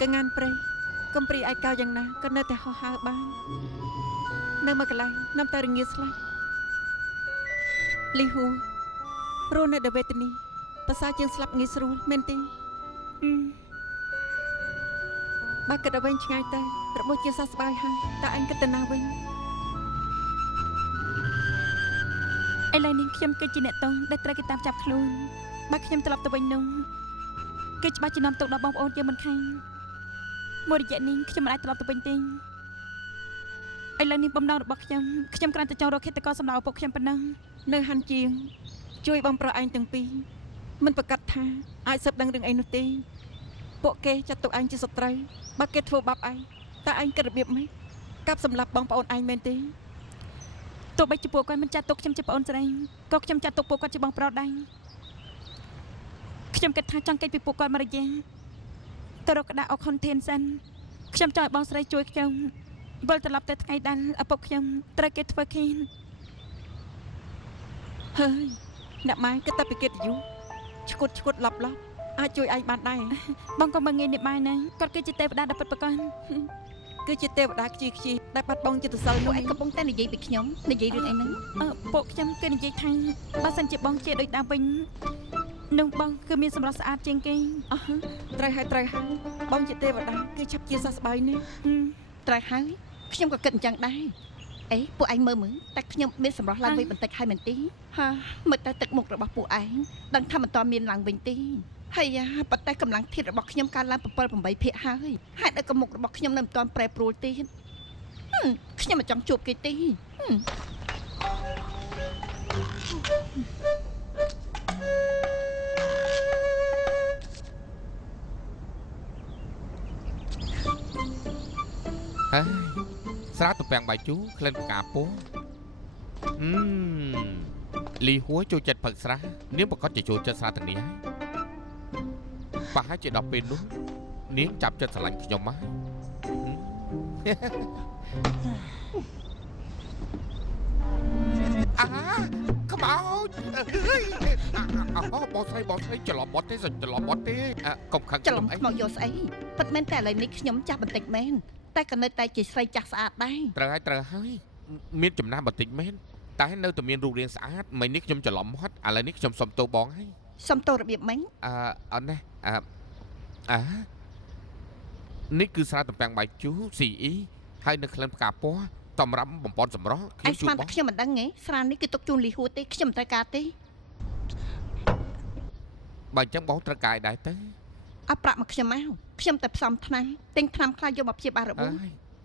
កងានព្រៃកំព្រីឯកោយ៉ាងណាក៏នៅតែហោះហើរបាននៅមកកន្លែងនាំតែរងាស្លាប់លីហួរព្រោះនៅដល់វេទនីប្រសើរជាងស្លាប់ងាយស្រួលមែនទេបើគិតទៅវិញឆ្ងាយទៅរបួសជាសះស្បើយហើយតើអញគិតទៅណាវិញឥឡូវនេះខ្ញុំគឺជាអ្នកតងដែលត្រូវគេតាមចាប់ខ្លួនបើខ្ញុំត្រឡប់ទៅវិញនោះគេច្បាស់ជានាំទុកដល់បងប្អូនយើងមិនខានមួយរយៈនេះខ្ញុំមិនអាចត្រឡប់ទៅវិញទេឥឡូវនេះបំណងរបស់ខ្ញុំគ្រាន់តែចង់រកឃាតករសម្ដៅឪពុកខ្ញុំប៉ុណ្ណឹងនៅហាន់ជាងជួយបងប្រុសឯងទាំងពីរមិនប្រកាសថាអាចស៊ើបដឹងរឿងអីនោះទេពួកគេចាត់ទុកឯងជាសត្រូវបើគេធ្វើបាបឯងតើឯងគិតរបៀបម៉េចកាប់សម្លាប់បងប្អូនឯងមែនទេទោះបីជាពួកគាត់មិនចាត់ទុកខ្ញុំជាប្អូនស្រីក៏ខ្ញុំចាត់ទុកពួកគាត់ជាបងប្រុសដែរខ្ញុំគិតថាចង់គេចពីពួកគាត់មករយៈទៅរកក្តារអុកខុនធានសិនខ្ញុំចង់ឲ្យបងស្រីជួយខ្ញុំវិលត្រឡប់ទៅថ្ងៃដែលឪពុកខ្ញុំត្រូវគេធ្វើឃានហើយអ្នកម៉ែគិតតែពីកិត្តិយសឈួតឡប់អាចជួយឯងបានដែរបងក៏មិនងាយនេះម៉ែណាគាត់គឺជាទេវតាដ៏ពិតប្រាកដគឺជាទេវតាខ្ជិលដែលបាត់បង់ចិត្តសិលនោះឯងកំពុងតែនិយាយពីខ្ញុំនិយាយរឿងអីហ្នឹងពួកខ្ញុំគឺនិយាយថាបើសិនជាបងជាដូចដើមវិញនឹងបងគឺមានសម្រស់ស្អាតជាងគេត្រូវហើយបងជាទេវតាគឺឆាប់ជាសះស្បើយនេះត្រូវហើយខ្ញុំក៏គិតអញ្ចឹងដែរអីពួកឯងមើលតែខ្ញុំមានសម្រស់ឡើងវិញបន្តិចហើយមែនទេមើលទៅទឹកមុខរបស់ពួកឯងដឹងថាមិនតមានឡើងវិញទេហើយប៉ុន្តែកម្លាំងធាតុរបស់ខ្ញុំកើនឡើង7-8 ភាគហើយហេតុអីក៏មុខរបស់ខ្ញុំនៅមិនទាន់ប្រែប្រួលទៀតខ្ញុំមិនចង់ជួបគេទេហើយស្រាទំពាំងបាយជូរក្លិនផ្កាពោះលីហួរចូលចិត្តផឹកស្រានាងប្រកាសជាចូលចិត្តស្រាទាំងនេះហើយប្រហែលជាដល់ពេលនោះនាងចាប់ចិត្តស្រឡាញ់ខ្ញុំមកខ្មោចបងស្រីច្រឡំបត់ទេកុំខឹងច្រឡំអីមកយកស្អីពិតមែនតែឥឡូវនេះខ្ញុំចាស់បន្តិចមែនតែក៏នៅតែជាស្រីចាស់ស្អាតដែរត្រូវហើយមានចំណាស់បន្តិចមែនតែនៅតែមានរូបរាងស្អាតមិននេះខ្ញុំច្រឡំហត់ឥឡូវនេះខ្ញុំសុំទោសបងហើយសុំទោសរបៀបម៉េចអត់ណានេះគឺស្រាទំពាំងបាយជូរ CE ហើយនៅក្លិនផ្កាពណ៌តម្រាប់បំពន់សម្រស់ខ្ញុំមិនដឹងទេស្រានេះគឺទុកជូនលីហួរទេខ្ញុំមិនត្រូវការទេបើអញ្ចឹងបងត្រូវការដែរទៅអត់ប្រាក់មកខ្ញុំមកខ្ញុំតែផ្សំថ្នាំទិញថ្នាំខ្លះយកមកព្យាបាលរបួស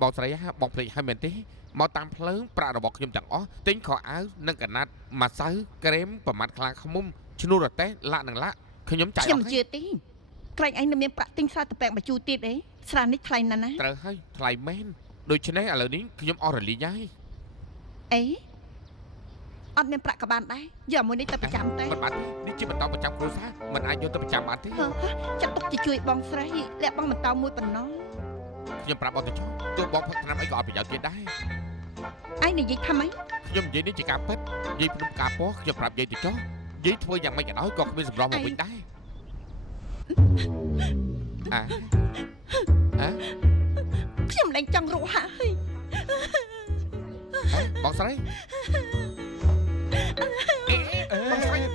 បងស្រីបងភ្លេចហើយមែនទេមកតាមផ្លូវប្រាក់របស់ខ្ញុំទាំងអស់ទិញខោអាវនិងកណាត់ម្សៅក្រែមប្រមាត់ខ្លាឃ្មុំឈ្នួលរទេះលាក់ខ្ញុំចាយអស់ខ្ញុំជឿទេក្រែងឯងនៅមានប្រាក់ទិញស្រាទំពាំងបាយជូរទៀតអីស្រានេះថ្លៃណាស់ណាត្រូវហើយថ្លៃមែនដូច្នេះឥឡូវនេះខ្ញុំអស់រលីងហើយអីអត់មានប្រាក់ក៏បានដែរយកមួយនេះទៅប្រចាំតែមិនបាននេះជាបន្តប្រចាំគ្រួសារមិនអាចយកទៅប្រចាំបានទេចាត់ទុកជាជួយបងស្រីលាក់បងបន្តមួយប៉ុណ្ណោះខ្ញុំប្រាប់បងទៅចុះទោះបងផឹកថ្នាំអីក៏អត់ប្រយោជន៍ទៀតដែរឯងនិយាយថាម៉េចខ្ញុំនិយាយនេះជាការពិតនិយាយភ្នំការពោះខ្ញុំប្រាប់និយាយទៅចុះនិយាយធ្វើយ៉ាងម៉េចក៏ដោយក៏គ្មានសម្រស់មកវិញដែរខ្ញុំលែងចង់រស់ហើយបងស្រី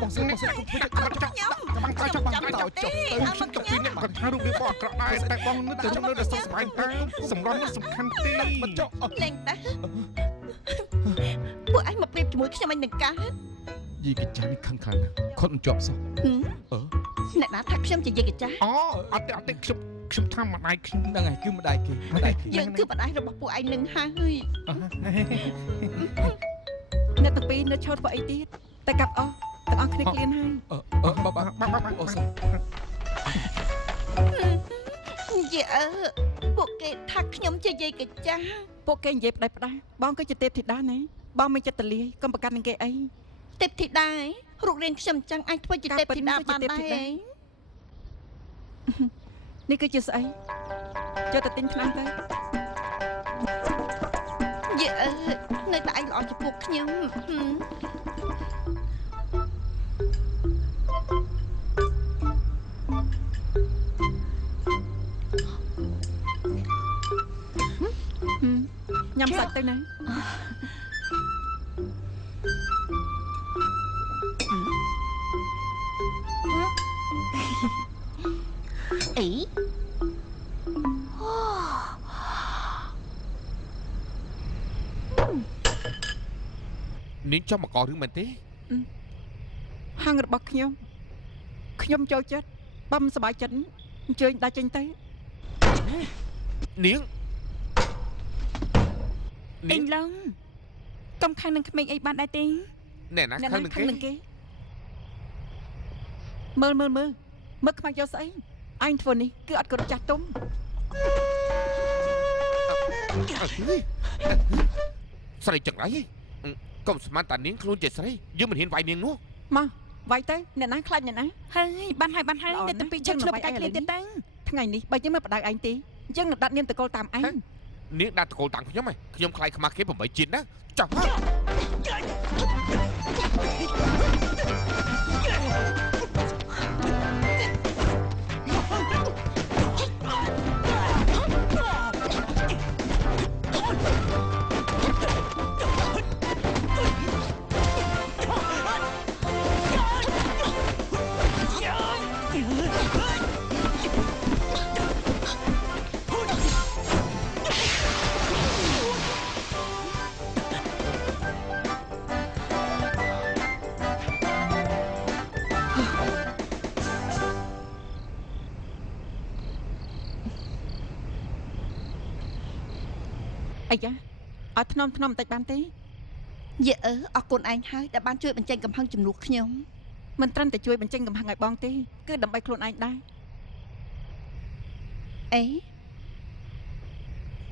បងស្រីចាំតោចុះខ្ញុំទៅពីអ្នកគាត់ថារូបរាងបងអាក្រក់ដែរតែបងនៅតែនៅតែសុខសប្បាយតែសម្រស់នេះសំខាន់ទេបញ្ចុះលែងតែពួកឯងមកប្រៀបជាមួយខ្ញុំឯងនឹងកើតយីកិច្ចនេះខឹងខ្លាំងណាស់គាត់មិនជាប់សោះអ្នកណាថាខ្ញុំជាយីកិច្ចអត់ទេខ្ញុំថាម្ដាយខ្ញុំហ្នឹងហើយគឺម្ដាយគេយើងគឺម្ដាយរបស់ពួកឯងនឹងហើយអ្នកទាំងពីរនៅឈរធ្វើអីទៀតតែកាប់អស់ទាំងអស់គ្នាឃ្លានហើយបាអូសយាពួកគេថាខ្ញុំជាយាយកិច្ចពួកគេនិយាយផ្ដាច់បងគឺជាទេពធីតាណាបងមានចិត្តទលាយកុំប្រកាន់នឹងគេអីទេពធីតារូបរាងខ្ញុំចឹងអាចធ្វើជាទេពធីតាបានដែរនេះគឺជាស្អីចូលទៅទិញថ្នាំទៅយានៅតែឯងល្អចំពោះខ្ញុំ ញ៉ាំសាច់ទៅណា អី នាងចង់មកករឿងមែនទេ ហាងរបស់ខ្ញុំចូលចិត្តបើមិនសប្បាយចិត្តអញ្ជើញដាក់ចេញទៅ នាង អេងឡងកុំខាងនឹងក្មេងអីបានដែរទេ ណែណាខឹងនឹងគេ មើលខ្មាច់យកស្អីអញធ្វើនេះគឺអត់គោរពចាស់ទុំ ស្រីចឹងไรកុំស្មានតានាងខ្លួនជាស្រីយើងមិនហ៊ានវាយនាងនោះ មកវាយទៅអ្នកណាខ្លាចអ្នកណាហើយបានហើយអ្នកទាំងពីរជិះឆ្លប់កាយគ្នាទៀតទៅថ្ងៃនេះបើយើងមិនបដៅឯងទេយើងនឹងដាក់នាមតកលតាមឯង នាងដាក់តកូលតាំងខ្ញុំហ៎ខ្ញុំខ្លាចខ្មាស់គេ8ជាតិណាចុះ អីយ៉ាឲ្យថ្នមបន្តិចបានទេ យេអរគុណឯងហើយដែលបានជួយបញ្ចេញកំហឹងជំនួសខ្ញុំ មិនត្រឹមតែជួយបញ្ចេញកំហឹងឲ្យបងទេគឺដើម្បីខ្លួនឯងដែរ អី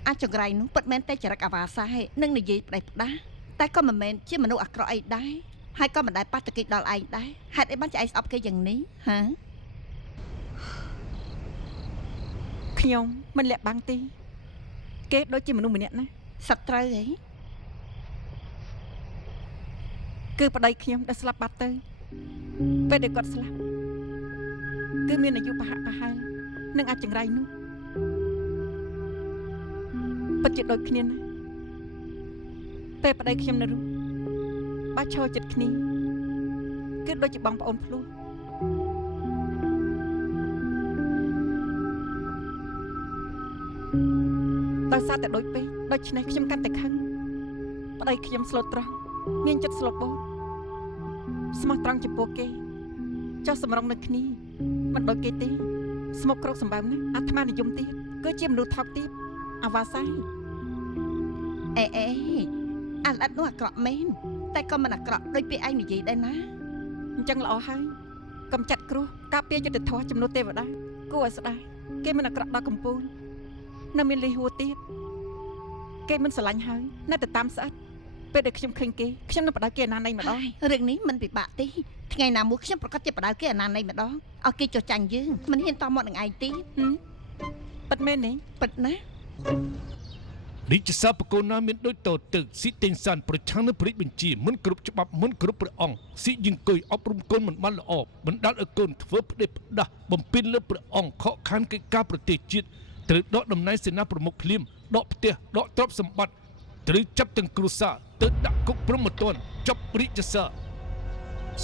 អាចចង្រៃនោះពិតមែនតែចរិតអាវ៉ាសាហេនឹងនិយាយផ្ដេសផ្ដាសតែក៏មិនមែនជាមនុស្សអាក្រក់អីដែរហើយក៏មិនដែលប៉ះទង្គិចដល់ឯងដែរហេតុអីបានជាឯងស្អប់គេយ៉ាងនេះហា ខ្ញុំមិនលាក់បាំងទេគេដូចជាមនុស្សម្នាក់ណា សត្រូវអី គឺប្តីខ្ញុំដែលស្លាប់បាត់ទៅពេលដែលគាត់ស្លាប់គឺមានអាយុប្រហាក់ប្រហែលនឹងអាចចង្រៃនោះពិតជាដូចគ្នាណាពេលប្តីខ្ញុំនៅរស់បាច់ឈរចិត្តគ្នាគឺដូចជាបងប្អូនភ្លោះដោយសារតែដូចពេកដូច្នេះខ្ញុំកាន់តែខឹងប្តីខ្ញុំស្លូតត្រង់មានចិត្តស្លូតបូតស្មោះត្រង់ចំពោះគេចោះសម្រងនៅគ្នាមិនដូចគេទេស្មុកក្រោកសម្បើមណាអាត្មានិយមទៀតគឺជាមនុស្សថោកទាបអាវ៉ាសៃ អេអាឡិតនោះអាក្រក់មែនតែក៏មិនអាក្រក់ដូចពេលឯងនិយាយដែរណា អញ្ចឹងល្អហើយកុំចាត់គ្រោះការពារយុទ្ធធម៌ចំនួនទេវតាគួរឲ្យស្ដាយគេមិនអាក្រក់ដល់កំពូលនៅមានលីហួរទៀតគេមិនស្រឡាញ់ហើយនៅតែតាមស្អិតពេលដែលខ្ញុំឃើញគេខ្ញុំនឹងបដៅគេអាណានៃម្ដង រឿងនេះមិនពិបាកទេថ្ងៃណាមួយខ្ញុំប្រកាសជាបដៅគេអាណានៃម្ដងឲ្យគេចុះចាញ់យើងមិនហ៊ានតមកនឹងឯងទេ ប៉ិតមែនទេ ពិតណា រាជសារបកូនណាមានដូចតទៅស៊ីតេងសានប្រឆាំងនឹងព្រះរាជបញ្ជាមិនគ្រប់ច្បាប់មិនគ្រប់ព្រះអង្គស៊ីយង្គុយអប់រំកូនមិនបានល្អបណ្ដាលឲ្យកូនធ្វើផ្ដេសផ្ដាស់បំពេញលើព្រះអង្គខកខានកិច្ចការប្រទេសជាតិត្រូវដកតំណែងសេនាប្រមុខភ្លាមដកផ្ទះដកទ្រព្យសម្បត្តិត្រូវចាប់ទាំងគ្រួសារទៅដាក់គុកព្រហ្មទណ្ឌចាប់រាជសារ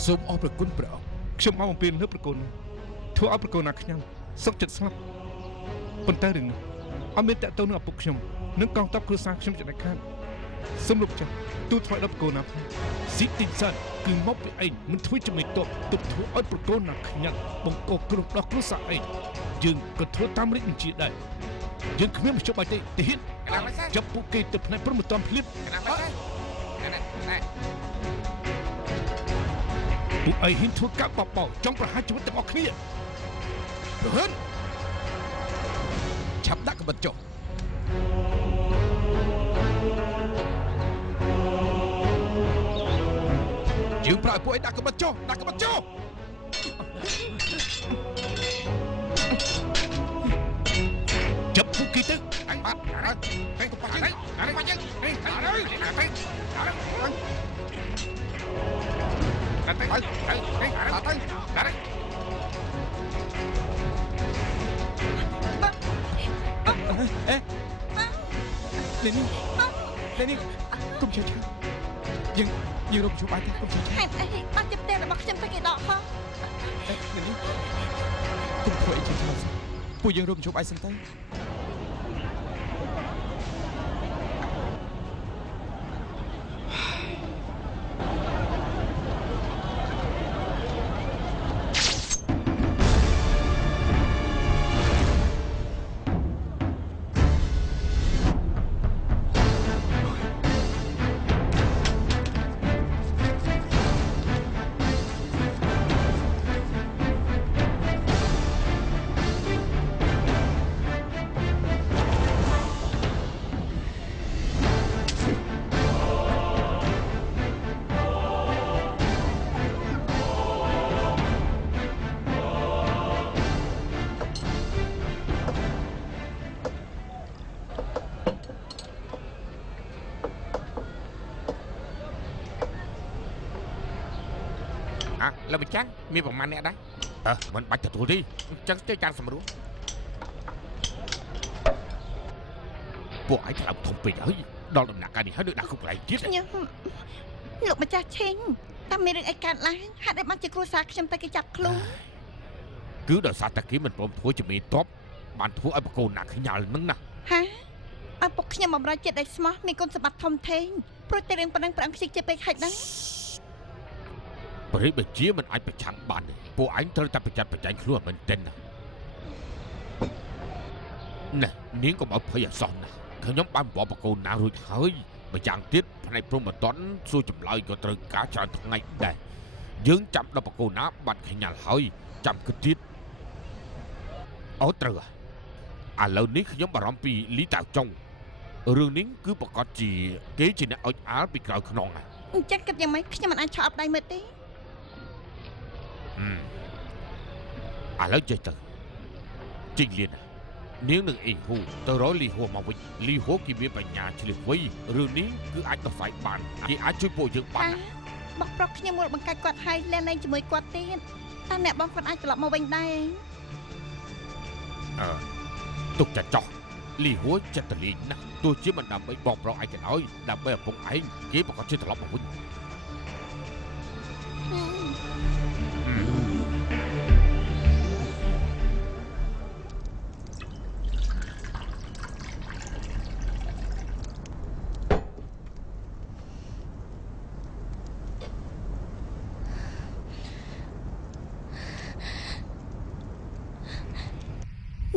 សូមអរព្រគុណព្រះអង្គ ខ្ញុំមកបំពេញលើប្រកូនធ្វើឲ្យប្រកូនណាខ្ញុំសុខចិត្តស្លាប់ប៉ុន្តែរឿងនេះអត់មានតកតទៅនឹងឪពុកខ្ញុំនិងកងទ័ពគ្រួសារខ្ញុំជាដាច់ខាតសូមលោកចាស់ទូលថ្វាយដល់ប្រកូនណាស៊ីទីនសានគឺមកពីឯងមិនធ្វើជាមេតបទប់ធ្វើឲ្យប្រកូនណាខ្ញុំបង្កគ្រោះដល់គ្រួសារឯងយើងក៏ធ្វើតាមរាជបញ្ជាដែរយើងគ្មានមជ្ឈបាយទេទាហាន កណាមិនសោះ ចាប់ពួកគេទៅផ្នែកព្រហ្មទណ្ឌភ្លាម កណាមិនសោះណែ ពួកឯងហ៊ានធ្វើការបបោចង់ប្រហារជីវិតទាំងអស់គ្នា រហឺនឆាប់ដាក់កបិតចុះយើងប្រាប់ឲ្យពួកឯងដាក់កបិតចុះដាក់កបិតចុះ ចាប់ពួកគេទៅ អញបាត់ហើយហេកុំបាត់ហើយហើយបាត់យើងហេហើយហើយហើយហើយហើយអេនេះ តែនេះគុំឆេះឆាយើងរកជួបបាយទេគុំឆេះឆា ហេតុអីបានជាផ្ទះរបស់ខ្ញុំទៅគេដកហោះ តែនេះគុំធ្វើអីឆេះឆាពួកយើងរកជួបបាយសិនទៅ លើម្ចាស់មានប្រមាណអ្នកដែរមិនបាច់ទទួលទេអញ្ចឹងចេះចាំសម្រួលពួកឯងថ្លើមធំពេកហើយដល់ដំណាក់កាលនេះហើយនៅដាក់គុកកន្លែងទៀត ខ្ញុំលោកម្ចាស់ឆេងតែមានរឿងអីកើតឡើងហេតុអីបានជាគ្រួសារខ្ញុំទៅគេចាប់ខ្លួន គឺដោយសារតែគេមិនព្រមធ្វើជាមេតបបានធ្វើឲ្យបកូនណាខ្ញាល់នឹងណា ហាឪពុកខ្ញុំបំរើចិត្តឲ្យស្មោះមានគុណសម្បត្តិធំធេងព្រោះតែរឿងប៉ុណ្ណឹងព្រះអង្គខ្ជិលជាពេកហិចដែរ ព្រះរាជបជាមិនអាចប្រឆាំងបានទេពួកឯងត្រូវតែប្រយ័ត្នប្រយែងខ្លួនមែនទែនណានាងកុំឲ្យភ័យអសោះណាខ្ញុំបានបបកូនណារួចហើយម្យ៉ាងទៀតផ្នែកព្រំបតនសួរចម្លើយក៏ត្រូវការច្រើនថ្ងៃដែរយើងចាំដល់បកូនណាបាត់ខ្ញាល់ហើយចាំគិតទៀតអូត្រូវឥឡូវនេះខ្ញុំបារម្ភពីលីតាចុងរឿងនេះគឺប្រកាសជាគេជាអ្នកអុចអាលពីក្រោយខ្នង អញ្ចឹងគិតយ៉ាងម៉េចខ្ញុំមិនអាចឆក់អប់ដៃមើលទេ ឥឡូវចេះទៅជីងលៀននាងនឹងអ៊ីហ៊ូទៅរកលីហួរមកវិញលីហួរគេមានបញ្ញាឆ្លៀសវៃរឿងនេះគឺអាចដោះស្រាយបានគេអាចជួយពួកយើងបាន បោះប្រុសខ្ញុំមកបង្កាច់គាត់ហើយលែងលែងជាមួយគាត់ទៀតតែអ្នកបងគាត់អាចត្រឡប់មកវិញដែរ ទុកចាចោះលីហួរចិត្តតលីងណាស់ទោះជាមិនដើម្បីបងប្រុសឯងក៏ដោយដើម្បីឪពុកឯងគេប្រកាសជាត្រឡប់មកវិញ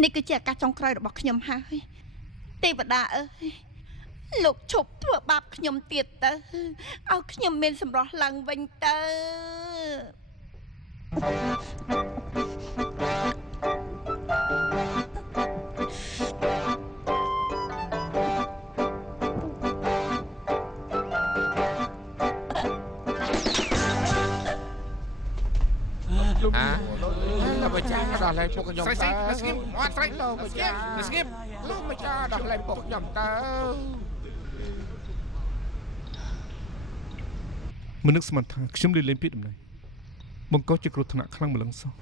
នេះគឺជាឱកាសចុងក្រោយរបស់ខ្ញុំហើយទេវតាអើយលោកឈប់ធ្វើបាបខ្ញុំទៀតទៅឲ្យខ្ញុំមានសម្រស់ឡើងវិញទៅ លោកម្ចាស់ដល់ហើយពួកខ្ញុំ ស្រីស្ងៀមអត់ស្រី លោកម្ចាស់ស្ងៀមលោកម្ចាស់ដល់ហើយពួកខ្ញុំទៅ មិននឹកស្មានថាខ្ញុំលេងលេងពីដំណើរបង្កជាគ្រោះថ្នាក់ខ្លាំងម្លឹងសោះ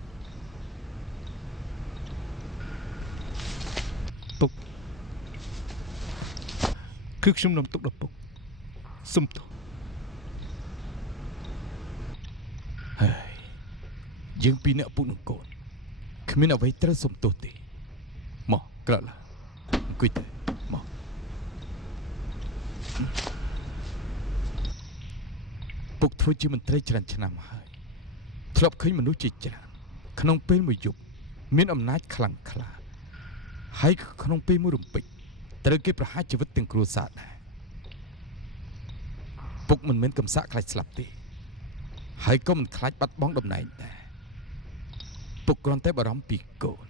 ពុកគឺខ្ញុំនាំទុកដល់ពុកសុំទោស ហើយយើងពីរអ្នកពុកនឹងកូនគ្មានអ្វីត្រូវសុំទោសទេមកក្រឡាអង្គុយទៅមកពុកធ្វើជាមន្ត្រីច្រើនឆ្នាំហើយធ្លាប់ឃើញមនុស្សជាច្រើនក្នុងពេលមួយយប់មានអំណាចខ្លាំងក្លាហើយក្នុងពេលមួយរំពេចត្រូវគេប្រហារជីវិតទាំងគ្រួសារដែរពុកមិនមែនកំសាកខ្លាចស្លាប់ទេហើយក៏មិនខ្លាចបាត់បង់តំណែងដែរពុកគ្រាន់តែបារម្ភពីកូន